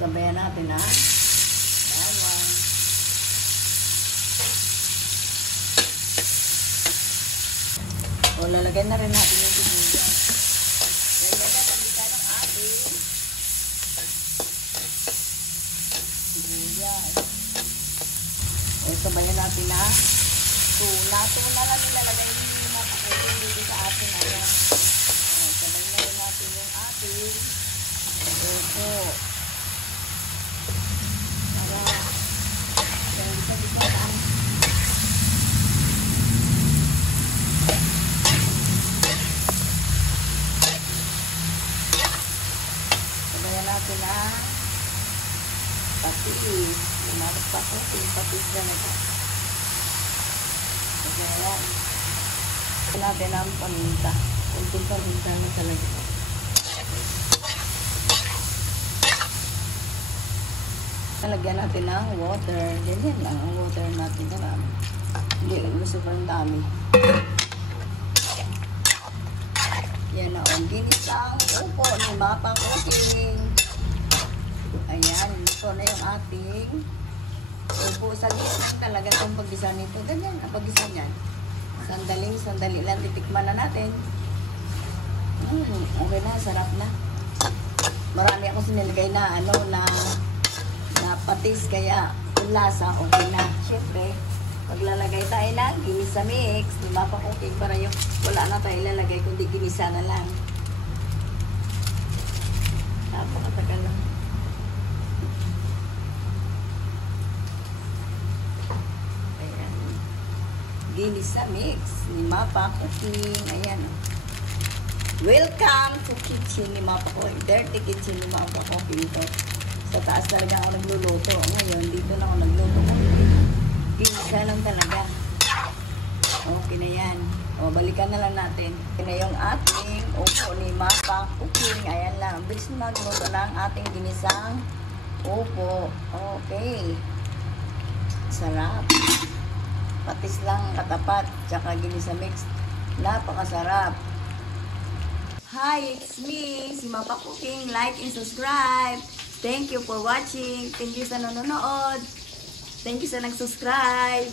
Sabayan natin ha. Bawang. O, lalagay na rin natin yung sibuyas. Lagyan na talika ng ating sibuyas. O, sabayan natin ha. Tuna. Tuna na nilalagay yung mga pakulit sa ating ayan. O, sabayan na rin natin yung ating opo. Sabayan natin ang patis. Lumakas pa po yung patis na ito. Sabayan natin ang paminta. Kunting paminta na talaga. Nalagyan natin ng water. Ganyan lang ang water natin. Karami. Hindi lang gusto pa ng dami. Yan na ang ginisang upo ni Mapang Cooking. Ayan. Ito na yung ating upo. Saglit talaga itong paggisa nito. Ganyan ang paggisa niyan. Sandali lang. Titikman na natin. Okay na. Sarap na. Marami ako sinilagay na na patis, kaya yung lasa okay na. Siyempre, paglalagay tayo ng ginisa mix, di ba pa cooking para yung wala na tayo ilalagay, kundi ginisa na lang. Napakatagal lang. Ayan. Ginisa mix ni Mapa Cooking. Ayan. Welcome to kitchen ni Mapa Cooking. Dirty kitchen ni Mapa Cooking ito. Sa taas talaga ako nagluluto. Ngayon, dito na ako nagluto. Ginisa lang talaga. Okay na yan. O, balikan na lang natin. Okay na yung ating upo ni Mapa Cooking. Ayan lang. Bilis na magluto ng ating ginisang upo. Okay. Sarap. Patis lang katapat. Tsaka ginisa mix. Napakasarap. Hi, it's me, si Mapa Cooking. Like and subscribe. Thank you for watching. Thank you sa nanonood. Thank you sa nag-subscribe.